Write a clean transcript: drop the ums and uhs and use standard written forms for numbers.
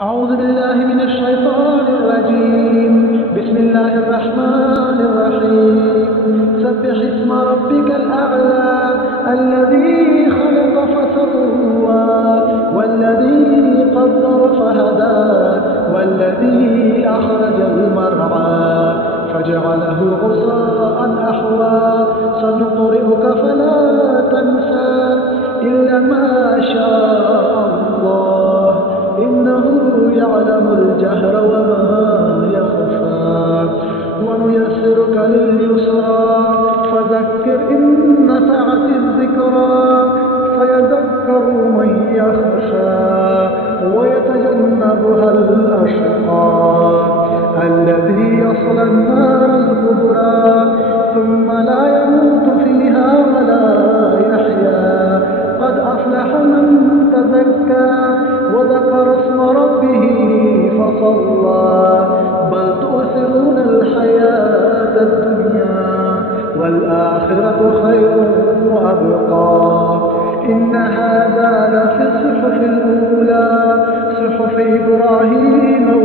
أعوذ بالله من الشيطان الرجيم. بسم الله الرحمن الرحيم. سبح اسم ربك الأعلى الذي خلق فسوى والذي قدر فهدى والذي أخرج المرعى فجعله غثاء أحوى سنقرئك فلا تنسى إلا ما شاء الله إنه يعلم الجهر وما يخفى ونيسرك لليسرى فذكر إن نفعت الذكرى فيذكر من يخشى ويتجنبها الأشقى الذي يصلى النار الكبرى ثم لا يموت فيها ولا يحيا قد أفلح من تزكى وذكر اسم ربه فصلى بل تؤثرون الحياة الدنيا والآخرة خير وأبقى إن هذا لفي الصحف الأولى صحف إبراهيم